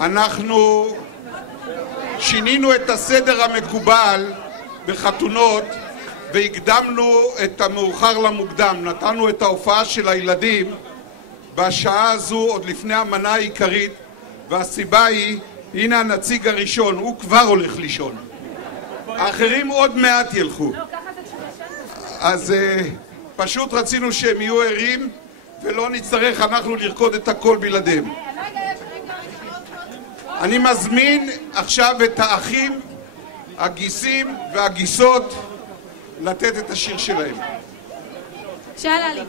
אנחנו שינינו את הסדר המקובל בחתונות והקדמנו את המאוחר למוקדם. נתנו את ההופעה של הילדים בשעה הזו עוד לפני המנה העיקרית, והסיבה היא, הנה הנציג הראשון, הוא כבר הולך לישון, האחרים עוד מעט ילכו. אז פשוט רצינו שהם יהיו ערים ולא נצטרך אנחנו לרקוד את הכל בלעדיהם. אני מזמין עכשיו את האחים, הגיסים והגיסות לתת את השיר שלהם. שאלה לי.